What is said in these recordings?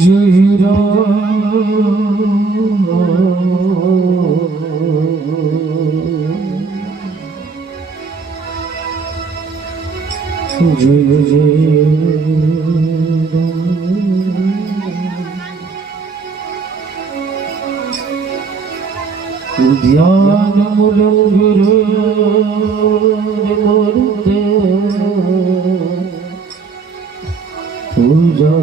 जय राम जय जय ध्यान मुरंगुरु मूर्ते पूजा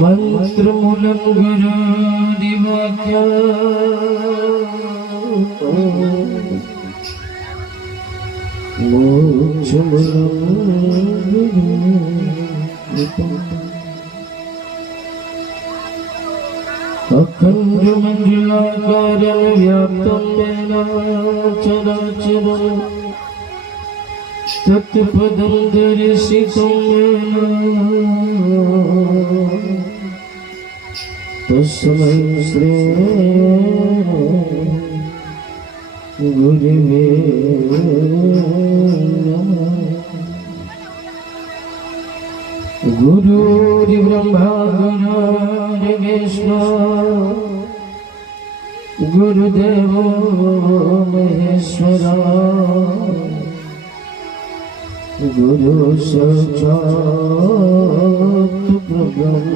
मंत्र मुरंगुरु दिवाक्या मोक्ष मुरंगुरु अखंड मंडलाकारं व्याप्तं येन चराचरं तत्पदं दर्शितं येन तस्मै श्री गुरुवे नमः। गुरुर्ब्रह्मा गुरुर्विष्णु गुरुदेवो महेश्वरा गुरु साक्षात् परब्रह्म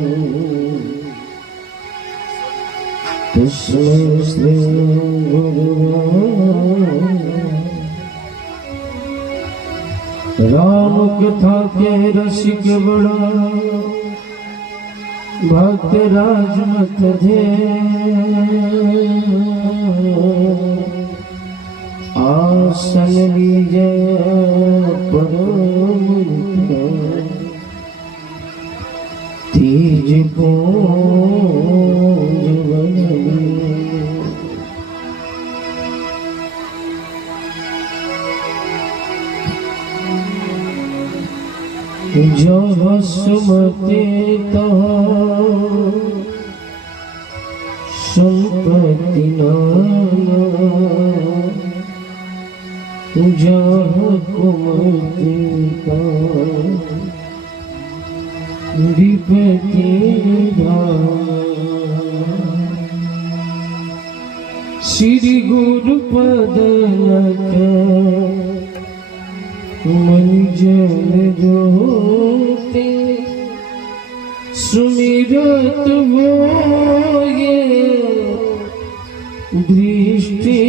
तस्मै श्री गुरुवे राम कथा के रसिक बड़ा भक्त राजमत थे आसन लीजे परम तीज पूज जब सुमति संपत्ति नाना जह कुमति विपति श्री गुरु पदनक मंजन ज्योति सुमिरत होए दृष्टि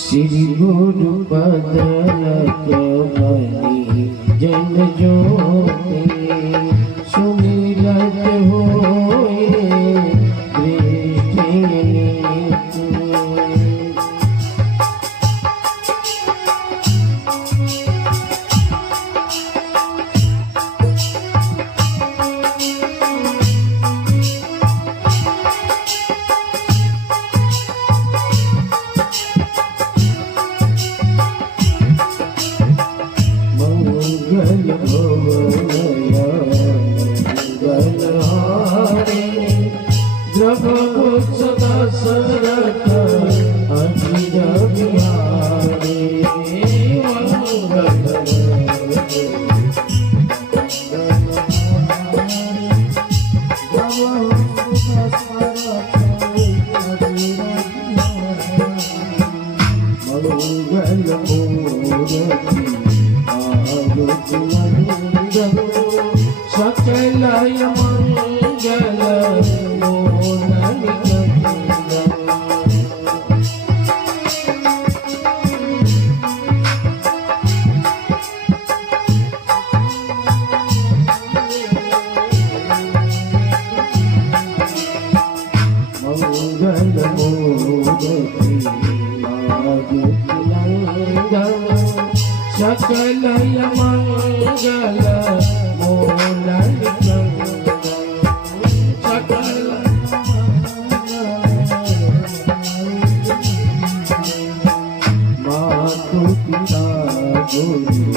श्री गुरु पदनक जन ज्योति सुमिरत होए दृष्टि सकल मंगल मातु पिता गुरु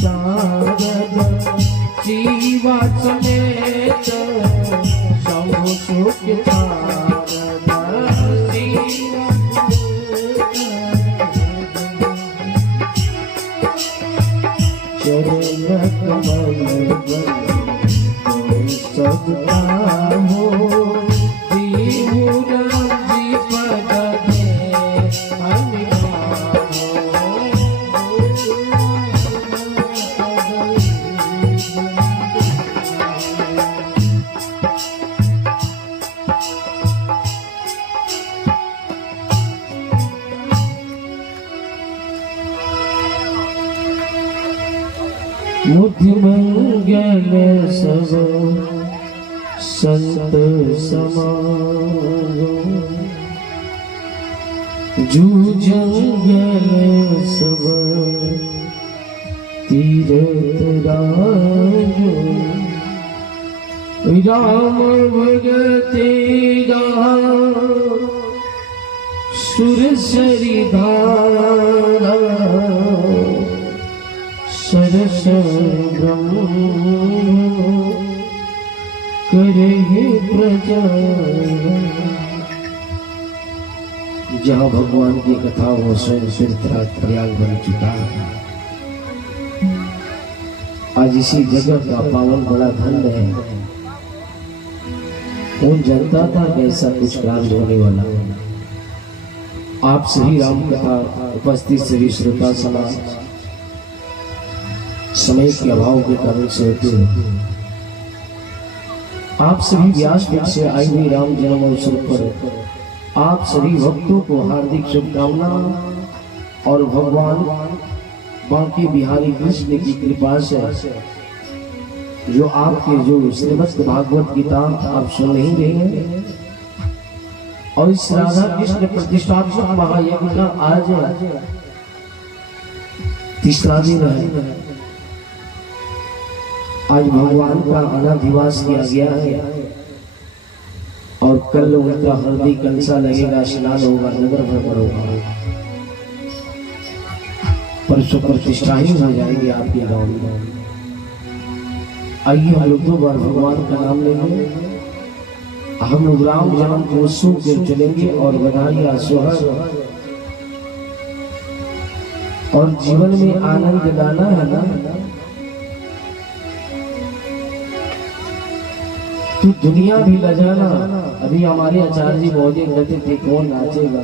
सागर शिवा समेत शंभु सुख चरण कमल सबका हो दीहु राम जी पद दे मुझ मंगल सब संत समारो जू जंगल सब तीरथ राजो राम भगति सुर सरिधारा सरस करे प्रजा। जहाँ भगवान की कथा हो स्वयं तीर्थराज प्रयाग बन चुका है। आज इसी जगह का पावन बड़ा धन्य है। कौन जानता था कि ऐसा कुछ कांड होने वाला। आप सभी राम कथा उपस्थित सभी श्रोता समाज समय के अभाव के कारण से होते हैं। आप सभी व्यासपीठ से आई हुई राम जन्म अवसर पर आप सभी भक्तों को हार्दिक शुभकामना और भगवान बांके बिहारी कृष्ण की कृपा से जो आपके जो श्रीमद् भागवत गीता आप सुन ही रहे हैं और इस राधा कृष्ण प्रतिष्ठात्मक महायज्ञ का आज तीसरा दिन है। आज भगवान का अनाधिवास किया गया है और कल उनका हल्दी कंसा लगेगा, स्नान होगा, नगर भ्रमण होगा, परसों प्रतिष्ठा ही हो जाएंगे आपके गांव में। आइए हम लोग दो बार भगवान का नाम लेंगे। हम लोग राम जन्म उत्सव के चलेंगे और बधाइयां सोहर और जीवन में आनंद लाना है ना। तो दुनिया भी लजाना। अभी हमारे आचार्य जी महोदय कहते थे कौन नाचेगा।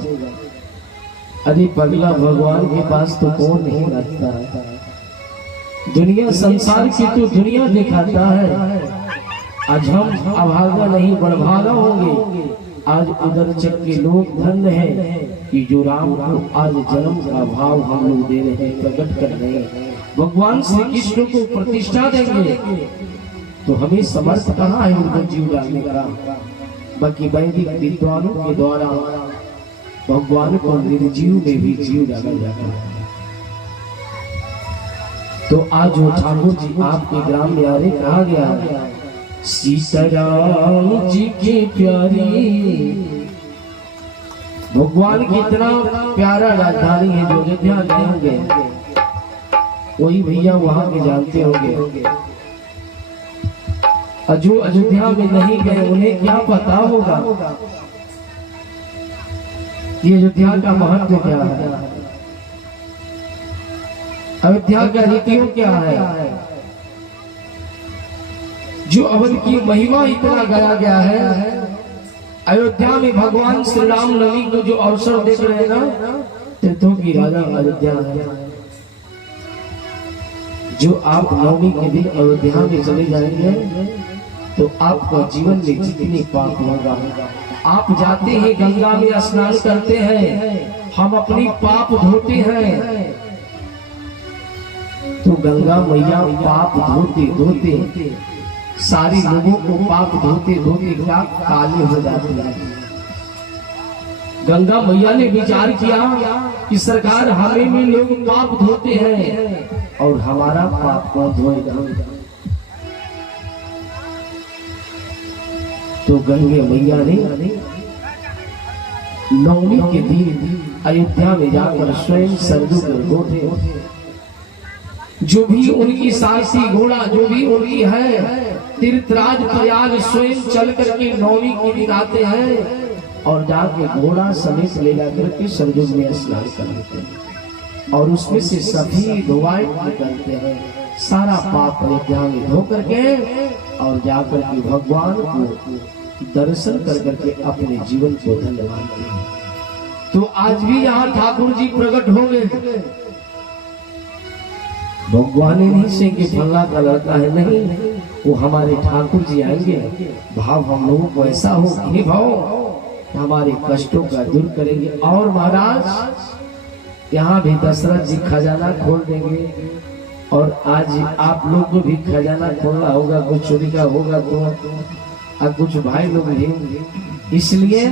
अरे पगला भगवान के पास तो कौन नहीं नाचता है। दुनिया संसार की तो दुनिया दिखाता है। आज हम अभागा नहीं बड़भागा होंगे। आज उधर चक के लोग धन्य हैं कि जो राम को आज जन्म का भाव हम लोग दे रहे हैं, प्रकट कर रहे हैं। भगवान श्री कृष्ण को प्रतिष्ठा देंगे तो हमें समर्थ कहाँ है उनको जीव डालने का। बाकी वैदिक विद्वानों के द्वारा भगवान को निर्जीव में भी जीव डाला जाता है। तो आज वो ठाकुर जी आपके ग्राम में आ रहे, कहा गया सीताराम जी की प्यारी। भगवान की इतना प्यारा राजधानी है जो अयोध्या जाएंगे वही भैया वहां के जानते होंगे। जो अयोध्या में नहीं गए उन्हें क्या पता होगा ये अयोध्या का महत्व क्या है, अयोध्या का रीतियों क्या है। जो अवध की महिमा इतना गाया गया है। अयोध्या में भगवान श्री राम नवमी को जो अवसर देख रहे हैं ना, तीर्थों की राजा अयोध्या है। जो आप नवमी के दिन अयोध्या में चले जाएंगे तो आपका जीवन में जितनी पाप होगा। आप जाते हैं गंगा में स्नान करते हैं, हम अपनी पाप धोते हैं तो गंगा मैया पाप धोते धोते सारे लोगों को पाप धोते धोते क्या काले हो जाते हैं। गंगा मैया ने विचार किया कि सरकार हमें भी लोग पाप धोते हैं और हमारा पाप कौन धोएगा। तो गंगे मैया ने नवमी के दिन अयोध्या में जाकर स्वयं सरजू कर गोठे जो भी उनकी सारथी घोड़ा जो भी उनकी है, तीर्थराज प्रयाग स्वयं चल करके नौवीं की दिन आते हैं और जाके घोड़ा समेत ले जाकर के सरयुग में स्नान करते हैं और उसमें से सफेद व्हाइट निकलते हैं, सारा पाप परित्याग धो करके और जाकर के भगवान को दर्शन कर करके अपने जीवन को धन्य मानते हैं। तो आज भी यहाँ ठाकुर जी प्रकट होंगे। भगवान नहीं से कि फल्ला का लड़का है, नहीं, वो हमारे ठाकुर जी आएंगे। भाव हम लोगों को ऐसा हो कि भाव हमारे कष्टों का दूर करेंगे। और महाराज यहाँ भी दशरथ जी खजाना खोल देंगे और आज आप लोग को भी खजाना खोलना होगा, कुछ चोरी का होगा तो और कुछ भाई लोग भी। इसलिए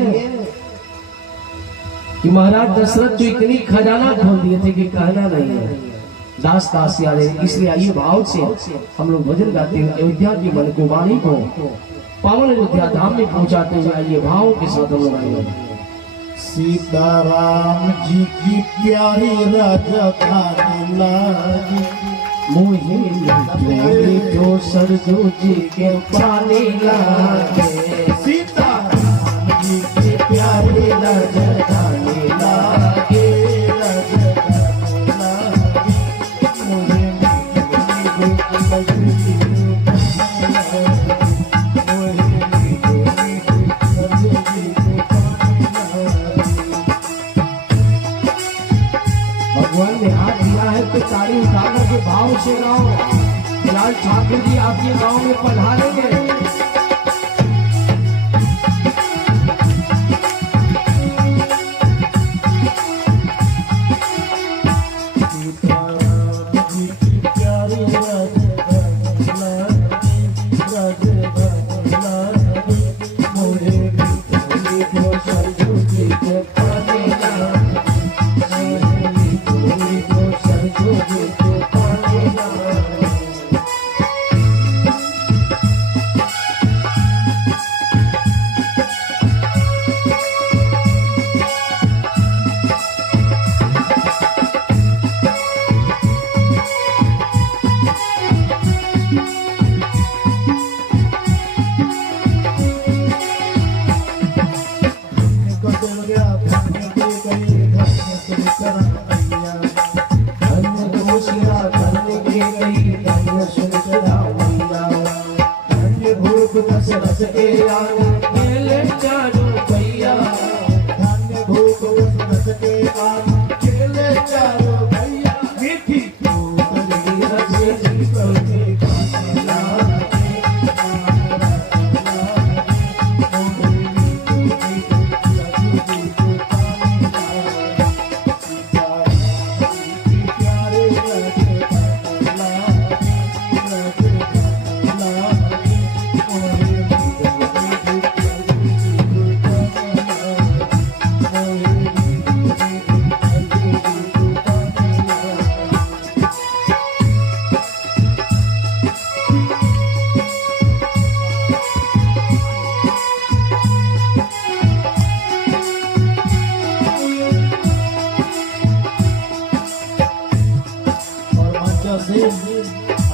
कि महाराज दशरथ जो इतनी खजाना खोल दिए थे कि कहना नहीं है, दास दास याद है। इसलिए आइए भाव से हम लोग भजन गाते हैं, अयोध्या की मन को वाणी को पावन अयोध्या धाम में पहुंचाते हुए आइए भाव के साथ हम लोग आइए। सीताराम जी की प्यारी राजधानी लागी, मोहिनी जो सरजू जी के पानी लागे। सीताराम जी की प्यारी राजधानी लागे, भगवान ने हाथ दिया है तो ताली उठाकर के भाव से गाओ। फिलहाल ठाकुर जी आपके गांव में पधारेंगे।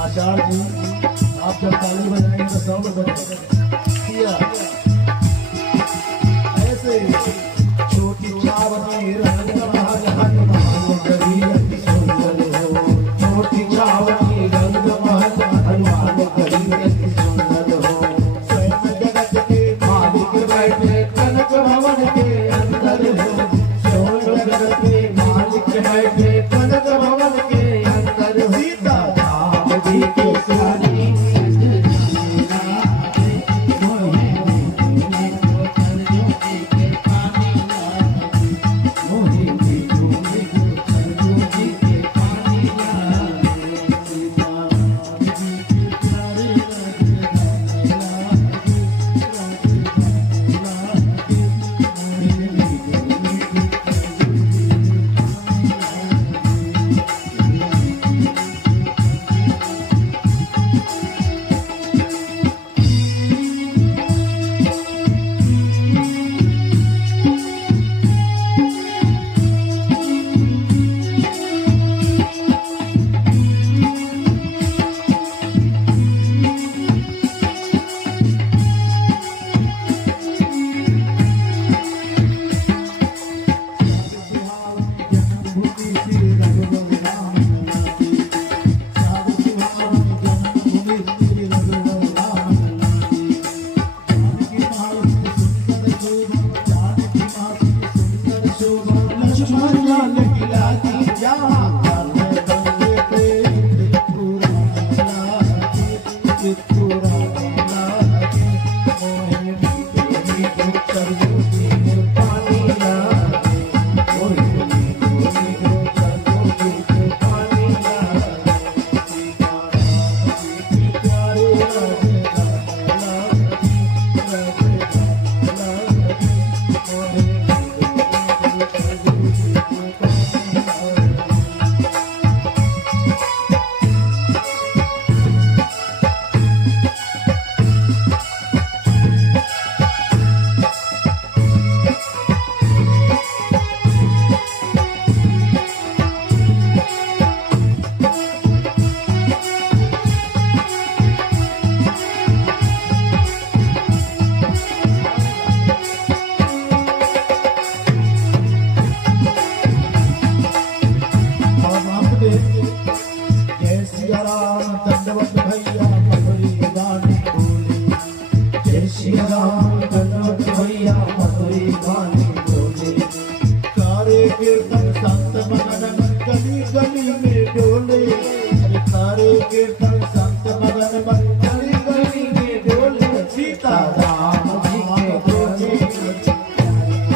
आचार्य जी, आप जब ताली बजाएंगे तो साउंड बजाएगा। ऐसे छोटी चावनी रंग महल हनुमान गढ़ी अति सुंदर हो, छोटी चावनी रंग महल हनुमान गढ़ी अति सुंदर हो। स्वयं जगत के मालिक बैठे कनक भवन के अंदर हो, स्वयं जगत के मालिक बैठे कनक भवन के अंदर हो। सीताराम जी के सारी दंडवत भैया मधुरी गाने बोले, जय श्री राम दंडवत भैया मधुरी गाने बोले। सारे कीर्तन संत मगन गली गली में डोले, अरे सारे कीर्तन संत मगन गली गली में डोले। सीता राम जी के डोले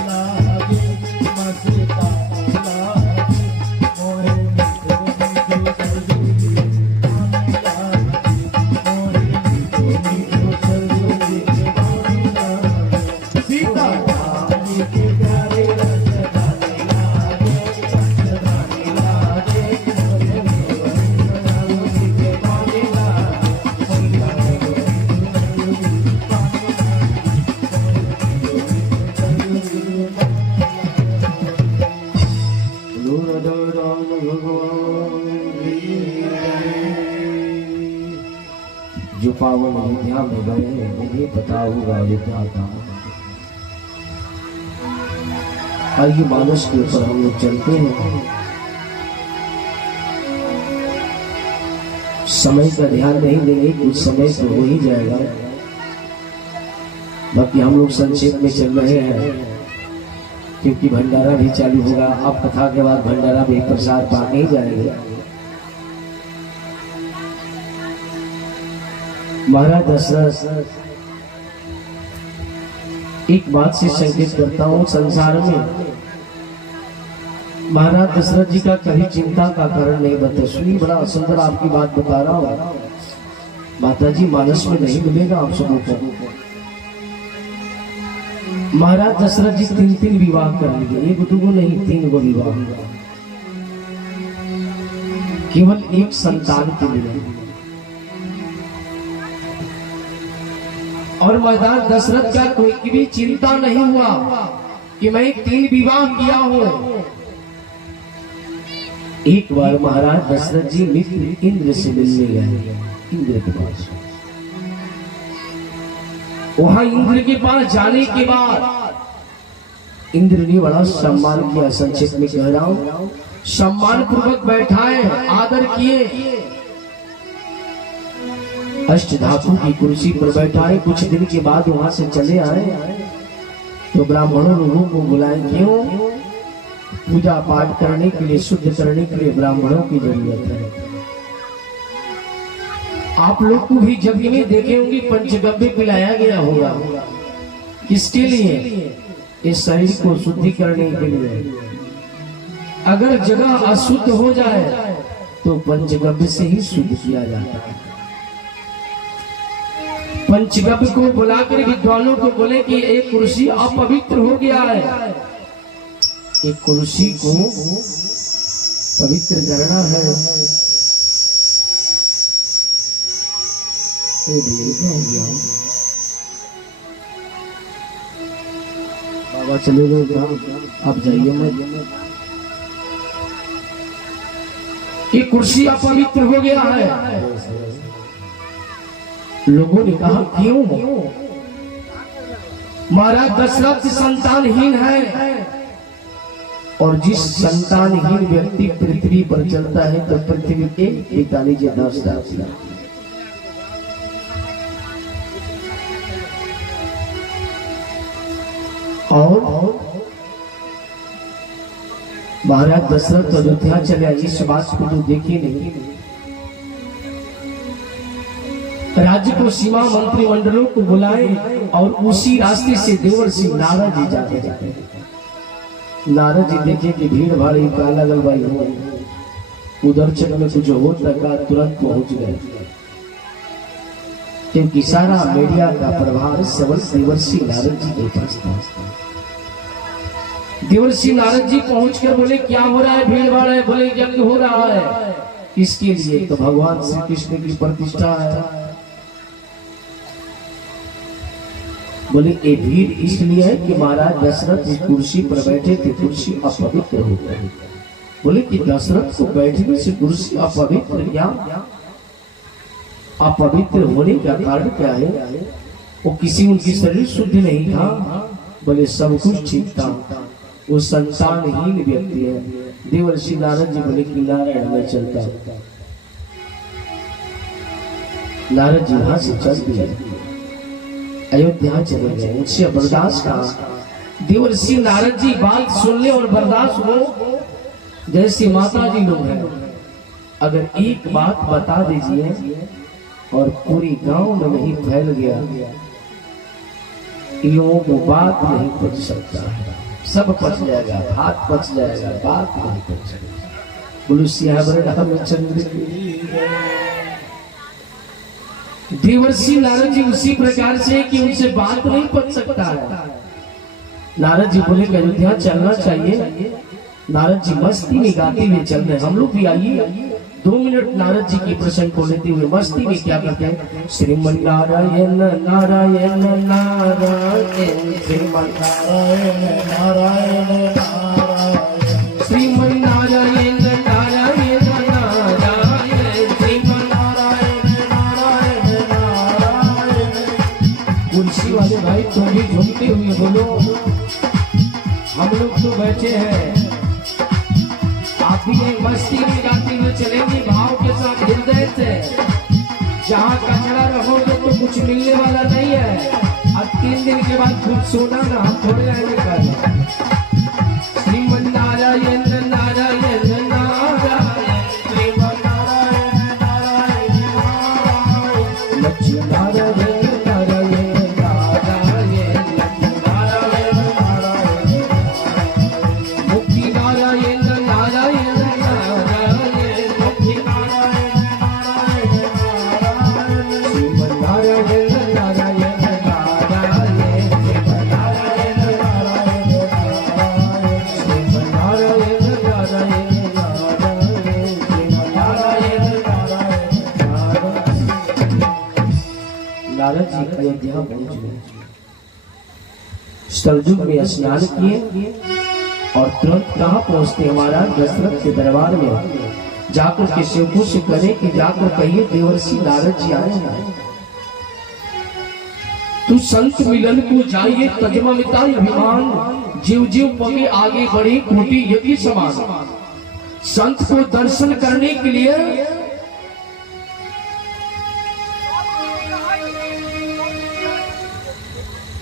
लागे, मसीता लागे, मोहे मीठो मीठो सरजूरी लागे, मोहे मीठो मीठो सरजूरी लागे। सीता राम जी के प्यारे रजदानी लागे, रजदानी लागे, मोहे मीठो सरजूरी के पानी लागे, मोहे मीठो सरजूरी पानी जो पावन अयोध्या में गए उन्हें पता होगा अयोध्या का। आइए मानस के ऊपर हम लोग चलते हैं। समय का ध्यान नहीं देंगे, कुछ समय तो हो ही जाएगा। बाकी हम लोग संक्षेप में चल रहे हैं क्योंकि भंडारा भी चालू होगा। अब कथा के बाद भंडारा भी प्रसाद पाके ही जाएंगे। महाराज दशरथ, एक बात से संकेत करता हूं, संसार में महाराज दशरथ जी का कभी चिंता का कारण नहीं बता। सुनिए, बड़ा सुंदर आपकी बात बता रहा हूं। माता जी मानस में नहीं मिलेगा आप सबों को। महाराज दशरथ जी 3 विवाह कर लिए, एक दो नहीं 3 गो विवाह, केवल एक संतान के लिए। और महाराज दशरथ का कोई भी चिंता नहीं हुआ कि मैं 3 विवाह किया हूं। एक बार महाराज दशरथ जी मित्र इंद्र से मिलने गए, इंद्र के पास। वहां इंद्र के पास जाने के बाद इंद्र ने बड़ा सम्मान किया। संक्षेप में कह रहा हूं, सम्मान पूर्वक बैठाए, आदर किए, अष्टधातु की कुर्सी पर बैठाए। कुछ दिन के बाद वहां से चले आए तो ब्राह्मणों लोगों को बुलाए। क्यों? पूजा पाठ करने के लिए, शुद्ध करने के लिए ब्राह्मणों की जरूरत है। आप लोग को भी जब में देखे होंगे पंचगव्य पिलाया गया होगा। किसके लिए? इस शरीर को शुद्धि करने के लिए। अगर जगह अशुद्ध हो जाए तो पंचगव्य से ही शुद्ध किया जाता है। पंचगव्य को बुलाकर विद्वानों को बोले कि एक कुर्सी अपवित्र हो गया है, एक कुर्सी को पवित्र करना है। बाबा चले गए क्या? आप जाइए मत। ये कुर्सी अपवित्र हो गया है। लोगों ने कहा क्यों? महाराज दशरथ संतानहीन है, और जिस संतानहीन व्यक्ति पृथ्वी पर चलता है तो पृथ्वी के 41 दास। और महाराज दशरथ अयोध्या चले आए। इस बात को तो देखिए नहीं, राज्य को सीमा मंत्रिमंडलों को बुलाए और उसी रास्ते से देवर्षि नारद जी जाते। नारद जी देखे कि भीड़ भाड़ का लगल भाई हो, उधर चल में कुछ हो लगा, तुरंत पहुंच गए। क्योंकि सारा मीडिया का प्रभाव केवल देवर्षि नारद जी के पास था। देवर्षि नारद जी पहुंचकर बोले क्या हो रहा है? भीड़ भाड़ है। बोले यज्ञ हो रहा है। किसके लिए? तो भगवान श्री कृष्ण की प्रतिष्ठा है। बोले ये भीड़ इसलिए है कि महाराज दशरथ इस कुर्सी पर बैठे थे, कुर्सी अपवित्र हो गई। बोले कि दशरथ को बैठने से कुर्सी अपवित्र? क्या अपवित्र होने का कारण क्या है? वो किसी उनकी शरीर शुद्ध नहीं था। बोले सब कुछ ठीक था, वो संतानहीन व्यक्ति है। देवर्षि नारद जी बोले कि नारायण में चलता। नारद जी वहां से चल दिए, अयोध्या चले गए। उनसे बर्दाश्त कहा। देवर्षि नारद जी बात सुन ले और बर्दाश्त हो, जैसी माता जी लोग हैं, अगर एक बात बता दीजिए और पूरी गांव में नहीं फैल गया, इन लोगों को बात नहीं पच सकता, सब पच जाएगा, भात पच जाएगा, बात नहीं पच सकता। बोलो सियावर रामचंद्र की। देवर्षि नारद जी उसी प्रकार से कि उनसे बात नहीं पच सकता है। नारद जी बोले अयोध्या चलना चाहिए। नारद जी मस्ती में गाते हुए चल रहे, हम लोग भी आइए। 2 मिनट नारद जी की प्रसंग को लेते हुए मस्ती में क्या करते हैं, श्रीमन नारायण नारायण नारायण, श्रीमन नारायण नारायण नारायण, श्रीमन नारायण नारायण नारायण, श्रीमन नारायण नारायण नारायण। कुर्सी वाले भाई तुम भी झूमते हुए बोलो, हम लोग तो बैठे हैं, आप भी एक मस्ती में गाते हुए चलेंगे, भाव के साथ, हृदय से। जहाँ कचरा रहोगे तो कुछ मिलने वाला नहीं है। अब 3 दिन के बाद खुद सोना ना, हम थोड़े रहने का। श्रीमन नारायण नारायण नारायण, श्रीमन नारायण नारायण नारायण, लक्ष्मी नारायण नारायण नारायण, लक्ष्मी नारायण नारायण, मुक्ति नारायण नारायण नारायण, मुक्ति नारायण नारायण नारायण, श्रीमन नारायण नारायण नारायण, श्रीमन नारायण नारायण नारायण, श्रीमन नारायण नारायण नारायण, श्रीमन नारायण नारायण नारायण। नारद जी अयोध्या पहुंच गए, स्थलजुग में स्नान किए और तुरंत कहाँ पहुंचते, हमारा दशरथ के दरबार में जाकर के सेवकों से करें कि जाकर कहिए देवर्षि नारद जी आए हैं। तू संत मिलन को जाइए, तजमा मिटा अभिमान, जीव जीव पगे आगे बढ़े कोटि यज्ञ समान। संत को दर्शन करने के लिए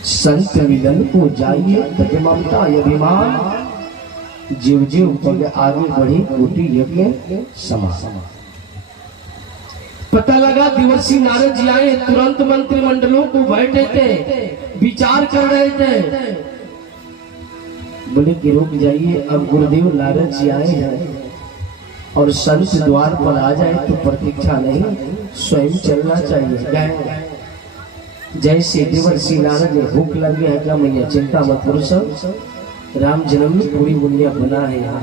संत मिलन को जाइए, तजमा मिटा अभिमान, जीव जीव पग आगे बढ़े कोटि यज्ञ समान। पता लगा देवर्षि नारद जी आए, तुरंत मंत्रिमंडलों को बैठे थे, विचार कर रहे थे। बोले कि रुक जाइए, अब गुरुदेव नारद जी आए हैं और संत द्वार पर आ जाए तो प्रतीक्षा नहीं, स्वयं चलना चाहिए। गए जैसे देवर्षि नारद ने भूख लग गया है, क्या मैया चिंता मत करो, सब राम जन्म में पूरी बुनिया बना है यहाँ।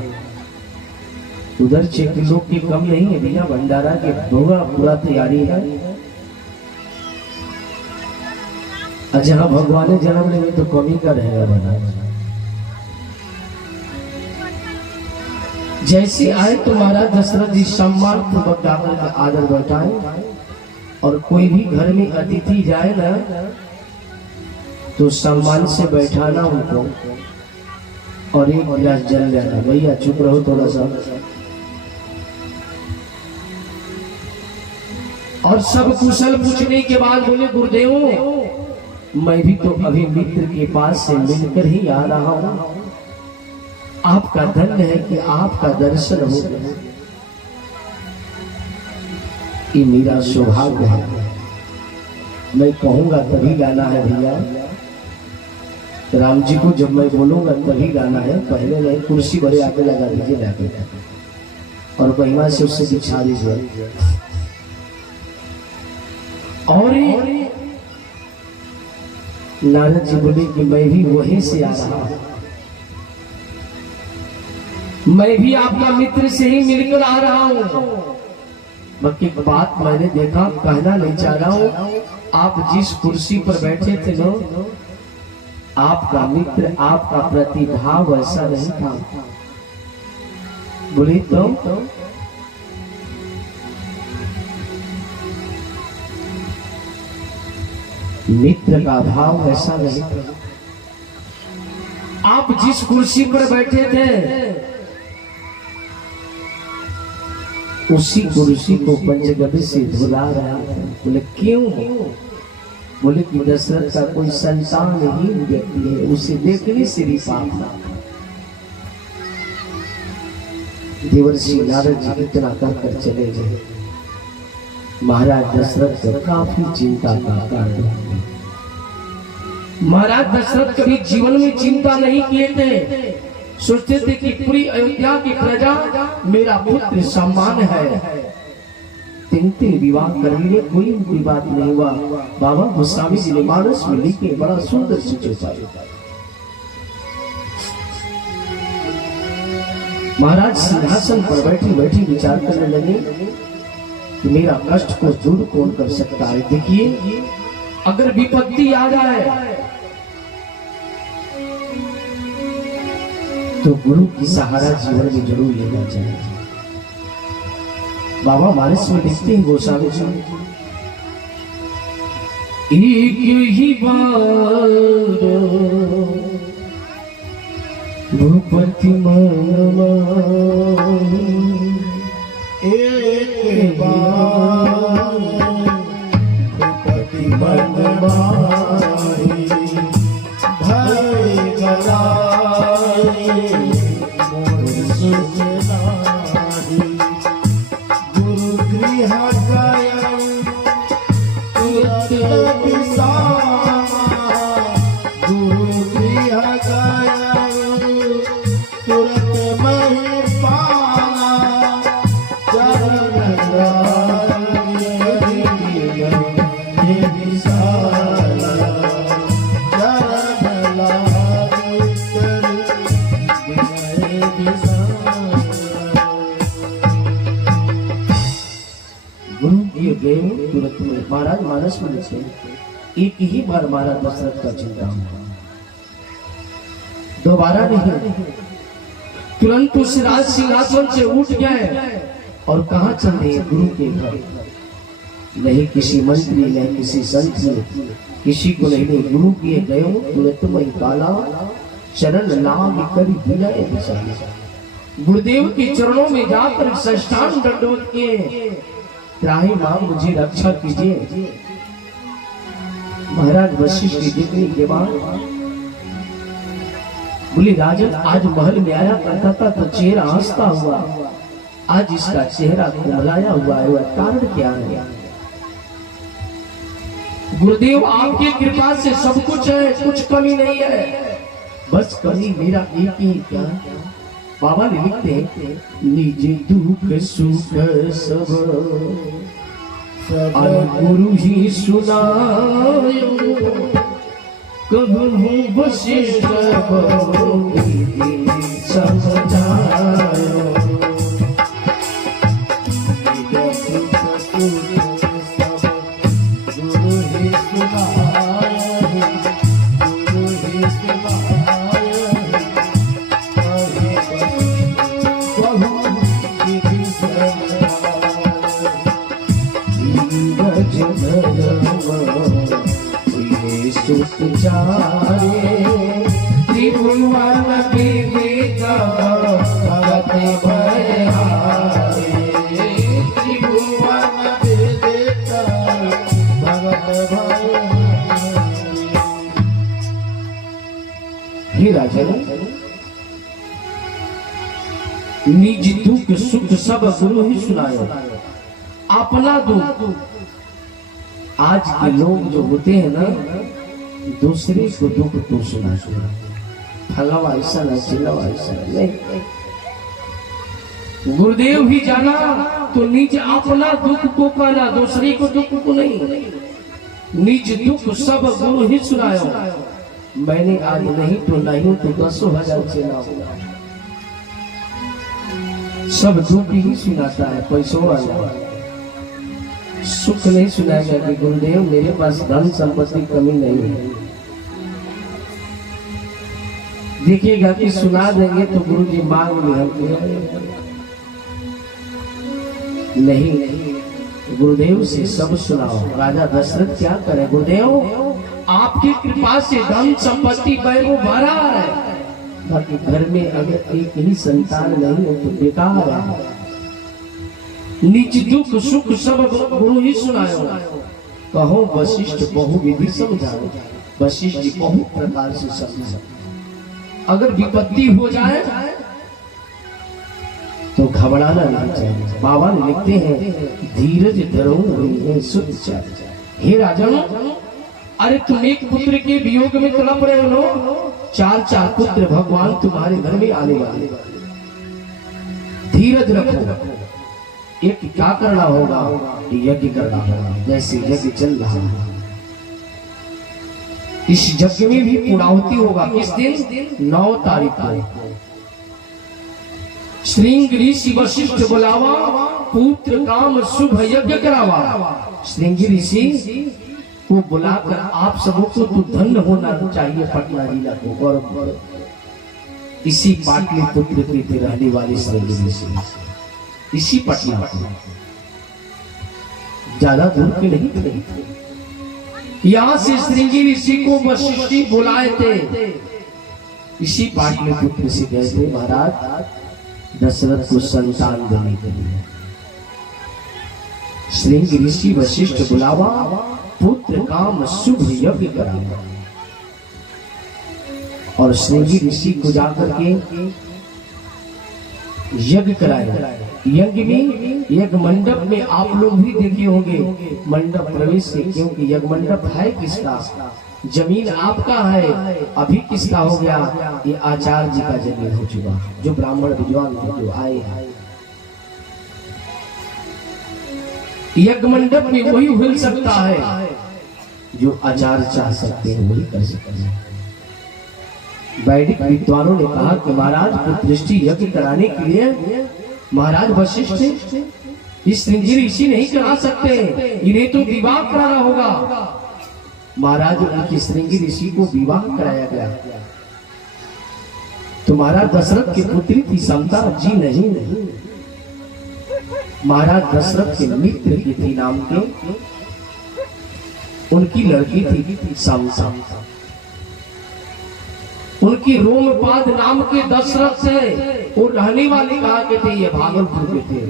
उधर 6 किलो की कम नहीं है भैया, भंडारा के होगा, पूरा तैयारी है। अच्छा भगवान जन्म लेंगे तो कमी का रहेगा बना। जैसे आए तो महाराज दशरथ जी सम्मान पूर्वक जाकर का आदर बैठाए, और कोई भी घर में अतिथि जाए ना तो सम्मान से बैठाना उनको, और एक गिलास जल लेना। भैया चुप रहो थोड़ा सा। और सब कुशल पूछने के बाद बोले गुरुदेव मैं भी तो अभी मित्र के पास से मिलकर ही आ रहा हूँ, आपका धन्य है कि आपका दर्शन हो गया, ये मेरा सौभाग्य है। मैं कहूंगा तभी गाना है भैया, राम जी को जब मैं बोलूंगा तभी गाना है, पहले नहीं। कुर्सी बड़े आगे लगा दीजिए लाके और महिमा से उससे बिछा दीजिए। और नारद जी बोले कि मैं भी वहीं से आ रहा हूं, मैं भी आपका मित्र से ही मिलकर आ रहा हूं। बाकी बात मैंने देखा, कहना नहीं चाह रहा हूं, आप जिस कुर्सी पर बैठे थे ना, आपका मित्र, आपका प्रतिभाव ऐसा नहीं था। बोले तो मित्र का भाव ऐसा नहीं था। आप जिस कुर्सी पर बैठे थे उसी कुर्सी को पंचगव्य से धुला रहा था। बोले क्यों? बोले कि दशरथ का कोई संतानहीन व्यक्ति है, उसे देखने से भी पाप था। देवर्षि नारद जी इतना कर चले गए। महाराज दशरथ को काफी चिंता का कारण। महाराज दशरथ कभी जीवन में चिंता नहीं किए थे। सोचते थे कि पूरी अयोध्या की प्रजा मेरा पुत्र सम्मान है, तीन विवाह कर लिए, कोई उनकी बात नहीं हुआ। बाबा गोस्वामी जी ने मानस में लिखे बड़ा सुंदर चित्र। महाराज सिंहासन पर बैठी बैठी विचार करने लगे कि मेरा कष्ट को दूर कौन कर सकता है। देखिए, अगर विपत्ति आ जाए तो गुरु की सहारा जीवन में जरूर लेना चाहिए। बाबा मानस में लिखते हैं गोस्वामी जी, एक ही बार भूपति एक बार भूपति मनमाही भय गलाई मोर सुख नाही। गुरु गृह गया तुरंत बिसामा, गुरु गृह गया तुरंत मैं पाना। चरण लागे विशाला, चरण लागे विशाला। गुरु दिए गए तुरंत में। महाराज मानस में लिखते हैं, एक ही बार महाराज दशरथ का चिंता हुआ, दोबारा नहीं। तुरंत उस राज सिंहासन से उठ गए और कहाँ चले? गुरु के घर। नहीं किसी मंत्री, नहीं किसी संत ने, किसी को नहीं, गुरु किए गए तुरंत में काला चरण लाग कर विनय विशाला। गुरुदेव के चरणों में जाकर साष्टांग दंडवत किए, त्राही मां मुझे रक्षा कीजिए। महाराज वशिष्ठ देखने के बाद बोले, राजन आज महल में आया करता था तो चेहरा हंसता हुआ, आज इसका चेहरा कुमलाया हुआ है, वह कारण क्या है? गुरुदेव आपकी कृपा से सब कुछ है, कुछ कमी नहीं है, बस कमी मेरा एक ही क्या? बाबा ने लिखते हैं, निज दुख सुख सब गुरु ही सुनायो, कहूँ वशिष्ठ समझायो। त्रिभुवन विदित भगत भयहारे, त्रिभुवन विदित भगत भयहारे। हे राजन, निज दुख सुख सब गुरु ही सुनायो, अपना दुख। आज के लोग जो होते हैं ना, दूसरे को दुख तो सुना फलावा ऐसा ना, चिल्लावा ऐसा नहीं। गुरुदेव ही जाना तो निज अपना दुख को कहना, दूसरे को दुख को नहीं। निज दुख सब गुरु ही सुनायो, मैंने आज नहीं तो नहीं तो 10,000 चेला होगा, सब दुख ही सुनाता है। पैसों वाला सुख नहीं सुनाएगा कि गुरुदेव मेरे पास धन संपत्ति कमी नहीं है। देखिएगा कि सुना देंगे तो गुरु जी मांग नहीं, गुरुदेव से सब सुनाओ। राजा दशरथ क्या करे? गुरुदेव आपकी कृपा से धन संपत्ति वैभव भरा है, बाकी घर में अगर एक ही संतान नहीं हो तो बेकार है। निज दुख सुख सब गुरु ही सुनायो, कहो वशिष्ठ बहु विधि समझाओ। वशिष्ठ जी बहुत प्रकार से समझाओ। अगर विपत्ति हो जाए तो घबराना नहीं चाहिए। बाबा ने लिखते हैं धीरज धरो है सुध चार। हे राजन, अरे तुम एक पुत्र के वियोग में तड़प रहे हो, चार चार पुत्र भगवान तुम्हारे घर में आने वाले। धीरज रखो। एक क्या करना होगा, यज्ञ करना होगा। जैसे यज्ञ चल रहा है, इस यज्ञ में भी पूर्णाहुति होगा। किस दिन? 9 तारीख को। श्रृंग ऋषि वशिष्ठ बुलावा, पुत्र काम शुभ यज्ञ करावा। श्रृंग ऋषि को बुलाकर आप सबको तो धन्य होना चाहिए। पटना जिला को गौरव, इसी पाटलिपुत्र के रहने वाले श्रृंग ऋषि, इसी पटना, ज्यादा दूर के नहीं थे। यहाँ से श्रृंगी ऋषि को वशिष्ठ जी बुलाए थे। इसी पाटलिपुत्र से गए थे महाराज दशरथ को संतान देने के लिए। श्रृंगी ऋषि वशिष्ठ बुलावा, पुत्र काम शुभ यज्ञ करावा। और श्रृंगी ऋषि को जाकर के यज्ञ कराया। यज्ञ में यज्ञ मंडप में आप लोग भी देखे होंगे मंडप प्रवेश से, क्योंकि यज्ञ मंडप है किसका? जमीन आपका है। अभी किसका हो गया? ये आचार्य जी का जमीन हो चुका, जो ब्राह्मण विद्वान जो आए हैं। यज्ञ मंडप में वही हिल सकता है जो आचार्य चाह सकते हैं, वही कर सकते हैं। वैदिक विद्वानों ने कहा कि महाराज पुत्रष्टि यज्ञ कराने के लिए महाराज वशिष्ठ इस श्रृंगी ऋषि नहीं करा सकते, इन्हें तो विवाह कराना होगा। महाराज उनकी श्रृंगी ऋषि को विवाह कराया गया। तो महाराज दशरथ की पुत्री थी समता जी, नहीं महाराज दशरथ के मित्र की थी नाम के, उनकी लड़की थी समता। उनकी रोमपाद नाम के दशरथ से वो रहने वाले कहा के थे, ये भागलपुर के थे,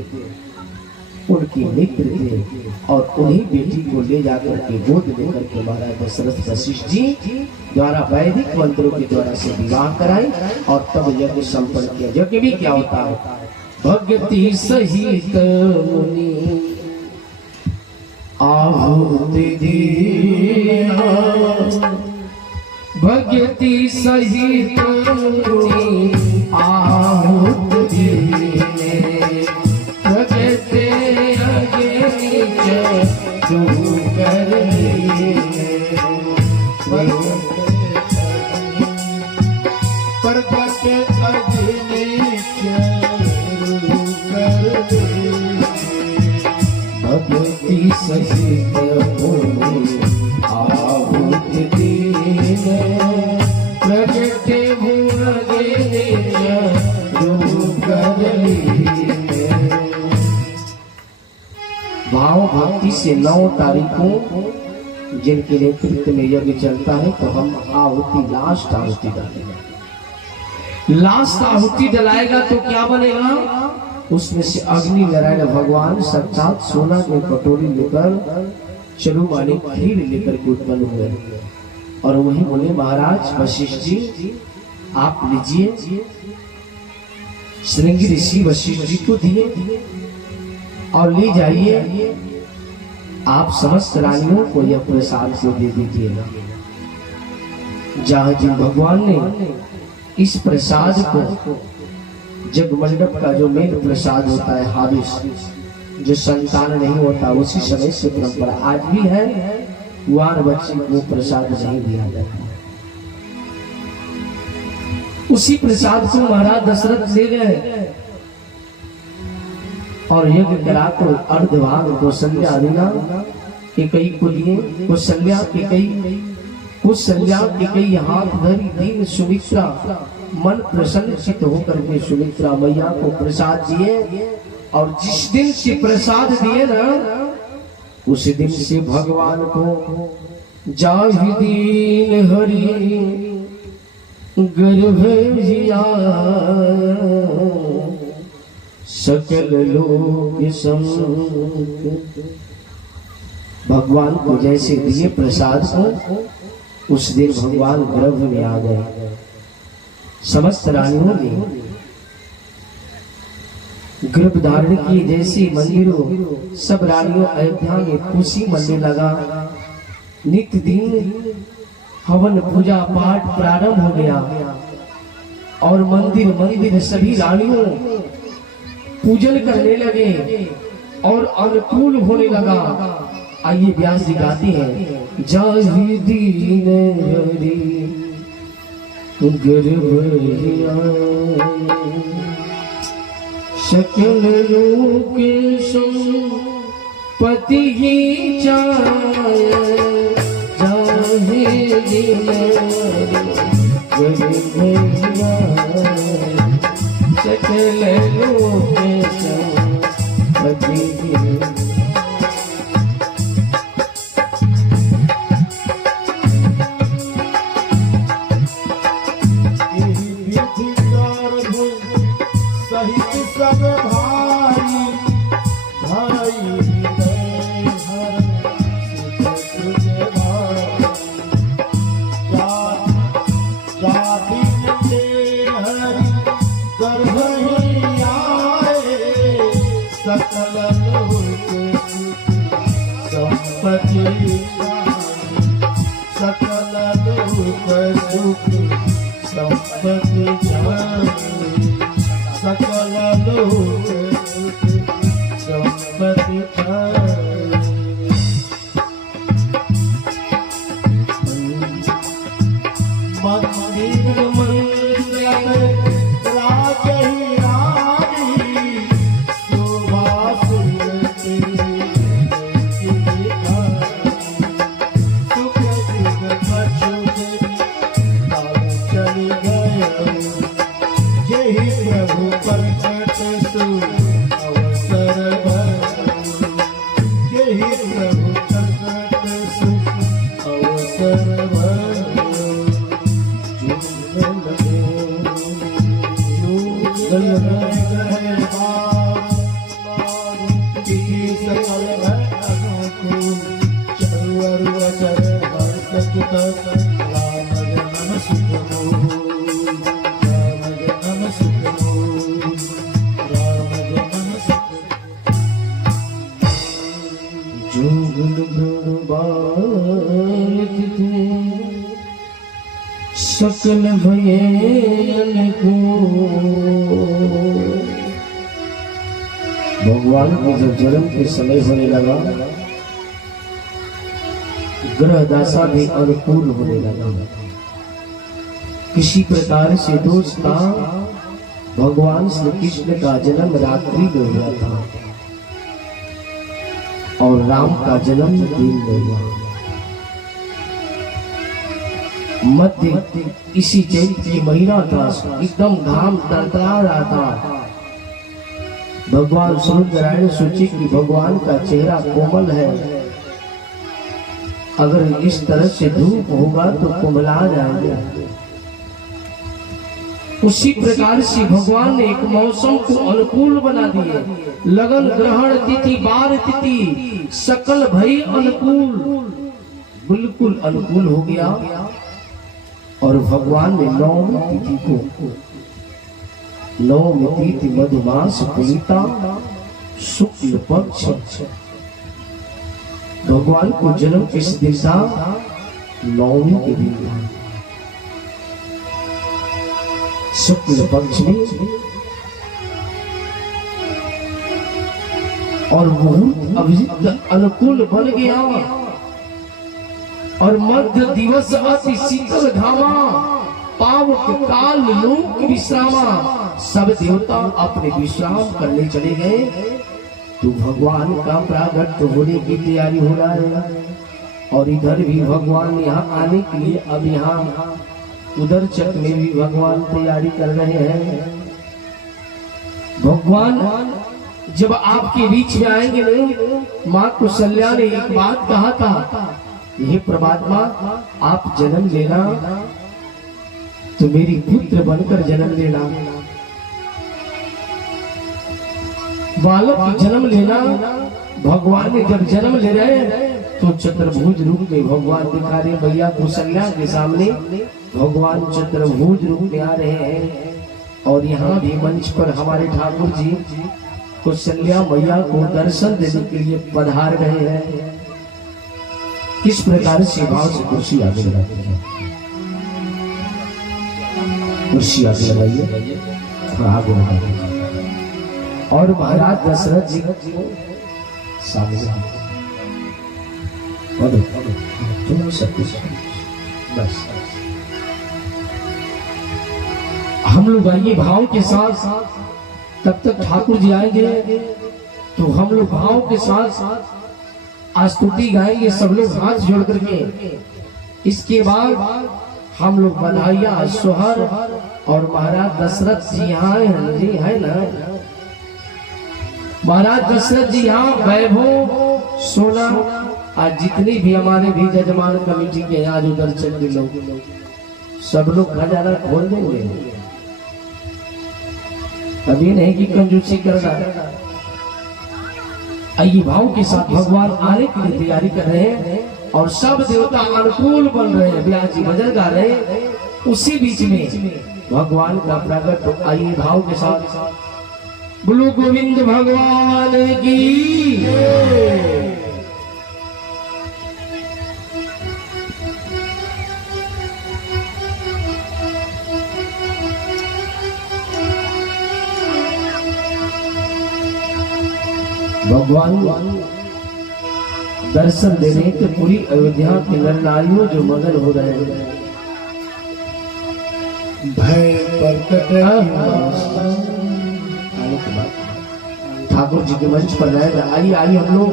उनकी मित्र थे। और उन्हीं बेटी को ले जाकर के गोद लेकर के महाराज दशरथ वशिष्ठ जी द्वारा वैदिक मंत्रों के द्वारा से विवाह कराई और तब यज्ञ संपन्न किया। यज्ञ भी क्या होता है? भक्ति सहित मुनि आहुति दीना, भक्ति सहित मुनि आहुति दीने, भगते अगे नीच तू कर परगटे अगे नीच तू कर। भक्ति सहित मुनि आहुति दीने, प्रगटे भूगे नीच तू कर। भाव भक्ति से 9 तारीखों जिनके नेतृत्व में यज्ञ चलता है, तो हम आहुति लास्ट आहुति डालेंगे। लास्ट आहुति डलाएगा तो क्या बनेगा? उसमें से अग्नि नारायण भगवान साक्षात सोना की कटोरी लेकर चलू माने खीर लेकर के उत्पन्न हुए और वही बोले महाराज वशिष्ठ जी आप लीजिए। श्रृंगी ऋषि वशिष्ठ जी को दिए और ले जाइए, आप समस्त रानियों को यह प्रसाद को दे दीजिएगा। जहाँ जी भगवान ने इस प्रसाद को, जगमंडप का जो मेन प्रसाद होता है हाविस, जो संतान नहीं होता उसी समय से परंपरा आज भी है, कुंवार बच्ची को प्रसाद नहीं दिया जाता। उसी प्रसाद को महाराज दशरथ ले गए और यज्ञ कराकर अर्धभाग कौशल्या अरिना के कई को दिए। कौशल्या के कई हाथ धरी दीन सुमित्रा मन प्रसन्न चित्त होकर के सुमित्रा मैया को प्रसाद दिए। और जिस दिन से प्रसाद दिए ना, उस दिन से भगवान को जाहि दीन हरि गर्भ जिया सकल लोक संग। भगवान को जैसे दिए प्रसाद को, उस दिन भगवान गर्भ में आ गए। समस्त रानियों ने गर्भ धारण की। जैसे मंदिरों सब रानियों अयोध्या में खुशी मनने लगा। नित्य दिन हवन पूजा पाठ प्रारंभ हो गया और मंदिर मंदिर सभी रानियों पूजन करने लगे और अनुकूल होने लगा। आइए व्यास जी गाते हैं, जाहि दीन हरि गर्भ सकल लोक संपत्ति ही चाहे, जाहि दीन हरि गर्भ सकल लोक संपत्ति ही। सकल लोक सुख संपत्ति जाने, सकल लोक सुख संपत्ति जाने। मंदिर मंदिर राजही रानी शोभा सुरती प्रभु प्रकट सु अवसर यही प्रभु प्रकट सु अवसर सकल भये को। भगवान के जब जन्म के समय होने लगा, ग्रह दशा भी अनुकूल होने लगा। किसी प्रकार से दोष था, भगवान श्री कृष्ण का जन्म रात्रि में हुआ था और राम का जन्म दिन में हुआ। मध्य इसी चैत्र की महीना था, एकदम घाम तड़तड़ा रहा था। भगवान सूर्यनारायण सोचे कि भगवान का चेहरा कोमल है, अगर इस तरह से धूप होगा तो कुमला जाएगा। उसी प्रकार से भगवान ने एक मौसम को अनुकूल बना दिए। लगन ग्रहण तिथि बार तिथि सकल भई अनुकूल, बिल्कुल अनुकूल हो गया। और भगवान ने नौमी तिथि को, नौमी तिथि मधुमास पुनीता शुक्ल पक्ष, भगवान को जन्म किस दिन था? नौमी के दिन था, शुक्ल पक्ष में। और मुहूर्त अभिजित अनुकूल बन गया और मध्य दिवस अति शीतल घामा, पावक काल लोक विश्रामा। सब देवता अपने विश्राम करने चले गए तो भगवान का प्रागट्य होने की तैयारी हो रहा है। और इधर भी भगवान यहाँ आने के लिए अब यहाँ उधर चक में भी भगवान तैयारी कर रहे हैं। भगवान जब आपके बीच में आएंगे ना, माँ कौशल्या ने एक बात कहा था, हे परमात्मा आप जन्म लेना तो मेरी पुत्र बनकर जन्म लेना। बालक की जन्म लेना, भगवान ने जब जन्म ले रहे हैं तो चतुर्भुज रूप में भगवान दिखा रहे, भैया कौशल्या के सामने भगवान चतुर्भुज रूप में आ रहे हैं। और यहाँ भी मंच पर हमारे ठाकुर जी कौशल्या मैया को दर्शन देने के लिए पधार रहे हैं। किस प्रकार से भाव से कुर्सी आगे लगाते हैं, कुर्सी आगे लगाइए, थोड़ा आगे लगाइए। और महाराज दशरथ जी सामने बस हम लोग आइए भाव के साथ, तब तक ठाकुर जी आएंगे तो हम लोग भाव के साथ स्तुति गाएंगे, सब लोग हाथ जोड़ करके। इसके बाद हम लोग बधाइयां सोहर, और महाराज दशरथ जी यहाँ जी है ना, महाराज दशरथ जी यहाँ वैभव सोना, आज जितनी भी हमारे भी जजमान कमेटी के आज उधर चल के लोग सब लोग खजाना खोल देंगे। अभी नहीं कि कंजूसी करना। आइए भाव के साथ भगवान आने की तैयारी कर रहे हैं और सब देवता अनुकूल बन रहे हैं, ब्याह जी भजन गा रहे हैं। उसी बीच में भगवान का प्रकट, आइए भाव के साथ बोलो गोविंद भगवान की। भगवान दर्शन देने के पूरी अयोध्या के नर नारियों जो मगन हो रहे हैं, भय प्रकट ठाकुर जी के मंच पर रहेगा। आइए आइए हम लोग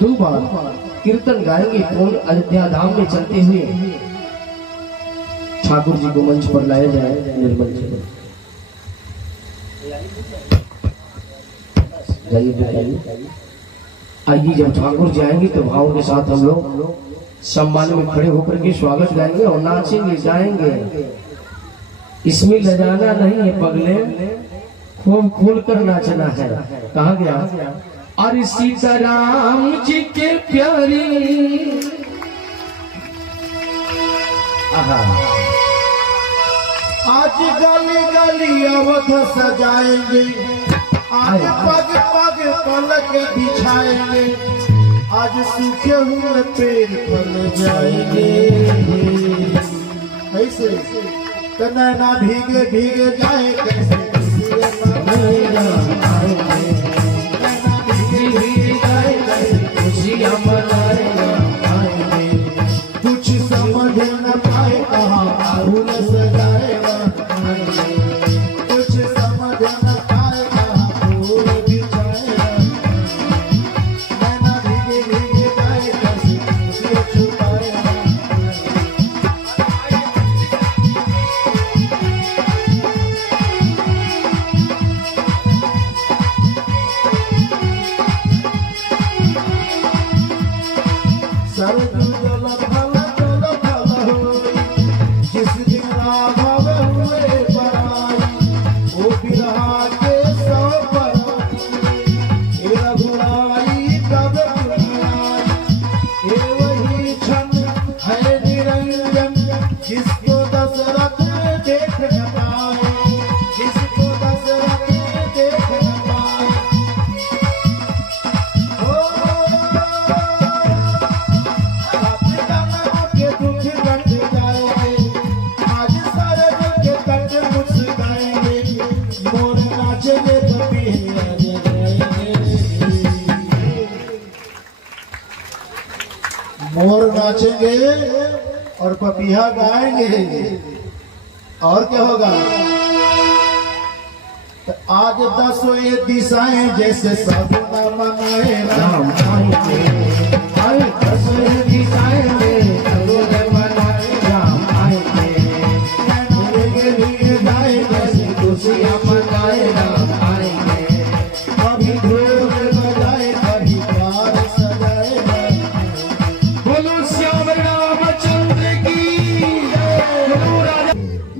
2 बार कीर्तन गाएंगे, पूर्ण अयोध्या धाम में चलते हुए ठाकुर जी को मंच पर लाया जाए। निर्मल जी आइए, जब ठाकुर जाएंगे तो भाव के साथ हम लोग सम्मान में खड़े होकर के स्वागत गाएंगे और नाचेंगे गाएंगे। इसमें लजाना नहीं है पगले, खूब खोल कर नाचना है। कहा गया अरे सीताराम जी के प्यारी, आज गली गली अवध सजाएंगे, आज पग पग पलक बिछाएंगे, आज सूखे हुए पेड़ फल जाएंगे। ऐसे नैना भीगे भीगे जाए कैसे, नैना भीगे भीगे जाए कैसे खुशियाँ मनाएंगे। कुछ समझ न पाए कहाँ फूल सजाएगा, कुछ समझ न पाए कहाँ फूल बिछाएगा। नैना भीगे भीगे जाए कैसे खुशियाँ छुपाएगा। जिसको दशरथ देख न पाए, जिसको दशरथ देख न पाए। के दुख कट जाएंगे, आज सरग के तट मुस्काएंगे, मोर नाचेंगे तो पिया जाएंगे। मोर नाचेंगे और पपिया गाएंगे। और क्या होगा? तो आज 10 दिशाएं जैसे सब न मनाए राम आएंगे, हर 10 दिशाएं में सब न मनाए राम आएंगे। गाए कैसे खुशियाँ मनाए राम आएंगे, कभी ढोल बजाए कभी प्यार सजाए। बोलो श्याम रामचंद्र की।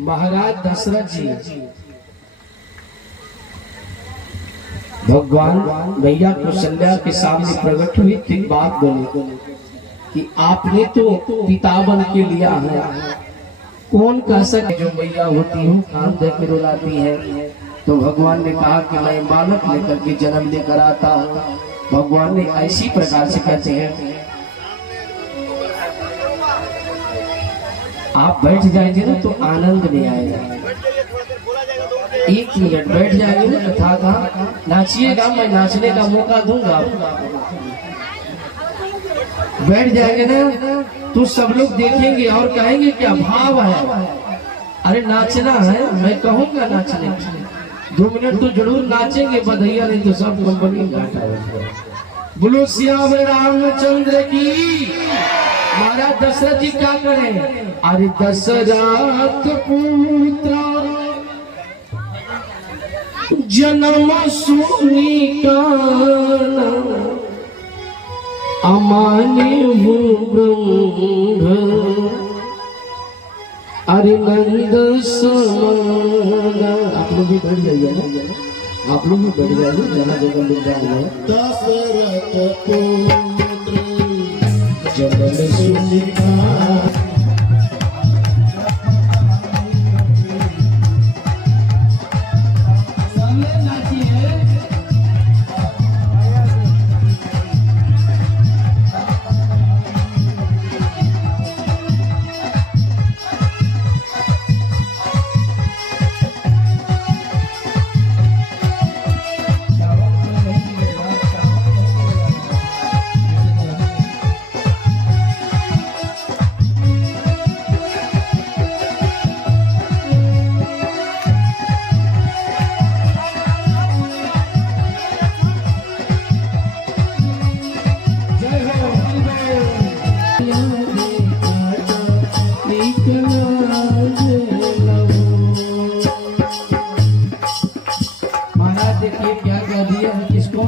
महाराज दशरथ जी भगवान मैया कौशल्या के सामने प्रकट हुई थी, बात बोली कि आपने तो पिता बन के लिया है, कौन कह सके जो मैया होती हूँ कान दे के रुलाती है। तो भगवान ने कहा कि मैं बालक लेकर के जन्म लेकर आता हूँ। भगवान ने ऐसी प्रकार से कहते हैं, आप बैठ जाएंगे ना तो आनंद नहीं आएगा। 1 मिनट बैठ जाएंगे ना कथा का, नाचिएगा, मैं नाचने का मौका दूंगा आपको। बैठ जाएंगे ना तो सब लोग देखेंगे और कहेंगे क्या भाव है, अरे नाचना है, मैं कहूंगा नाचने। 2 मिनट तो जरूर नाचेंगे, बधैया नहीं तो सब कंपनी घाटा है। बोलो श्याम रामचंद्र की। महाराज दशरथ जी क्या करें, अरे दशरथ पुत्र जन्म सुनी काना, अमाने हूँ ब्रह्म अरे नंद समाना। आप लोग भी बैठ जाइए ना, आप लोग भी बैठ जाइए, जहाँ जगह मिल जाएंगे। दशरथ पुत्र जन्म सुनी काना, देखिए क्या कह दिया है किसको,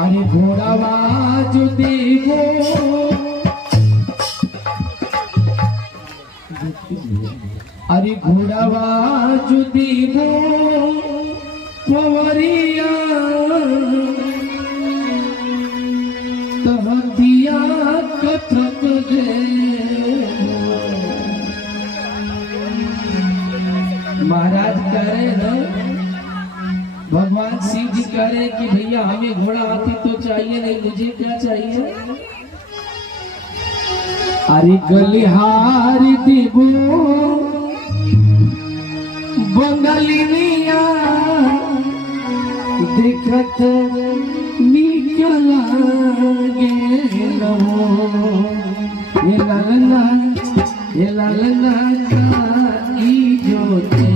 अरे घोड़ावाज देवो, अरे घोड़ावाज देवो कंवरिया तहदिया कथक दे। महाराज कह रहे हैं, भगवान शिव जी कह रहे हैं कि भैया हमें घोड़ा हाथी तो चाहिए नहीं, मुझे क्या चाहिए, अरे गलिहार देवो बंगलिया देखत निकला गेलो, ये लालना ये लालना का ई जोते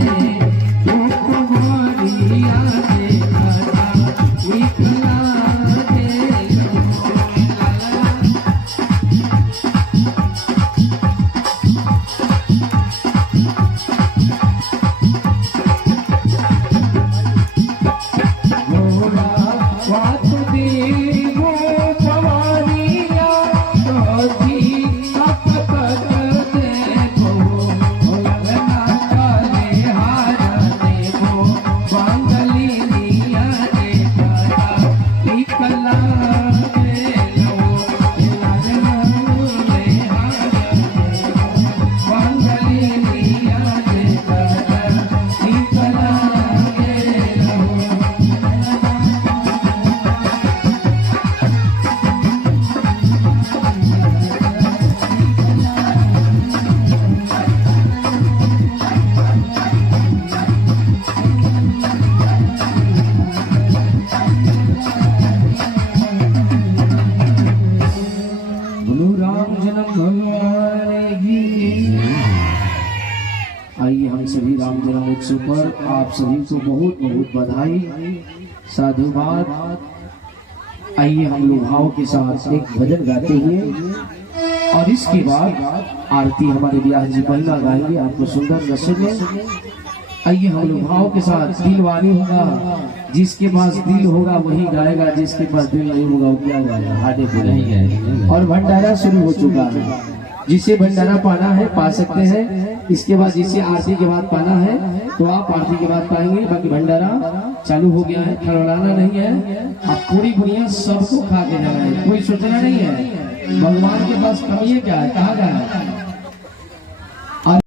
आइए हम सभी राम जन्म उत्सव पर आप सभी को बहुत बहुत बधाई साधुवाद। आइए हम लोग भाव के साथ एक भजन गाते हुए और इसके बाद आरती हमारे ब्याह जी पहला गाएंगे, आपको सुंदर रसोगे। आइए हम लोग भाव के साथ, दिल वाली होगा, जिसके पास दिल होगा वही गाएगा, जिसके पास दिल नहीं होगा वो क्या गाएगा, हाडे बोलेंगे। और भंडारा शुरू हो चुका है। जिसे भंडारा पाना है पा सकते हैं। इसके बाद जिसे आरती के बाद पाना है तो आप आरती के बाद पाएंगे। बाकी भंडारा चालू हो गया है, खड़बड़ाना नहीं है। अब पूरी दुनिया सबको खा के जाना है, कोई सोचना नहीं है। भगवान के पास कमी है क्या है, कहा गया है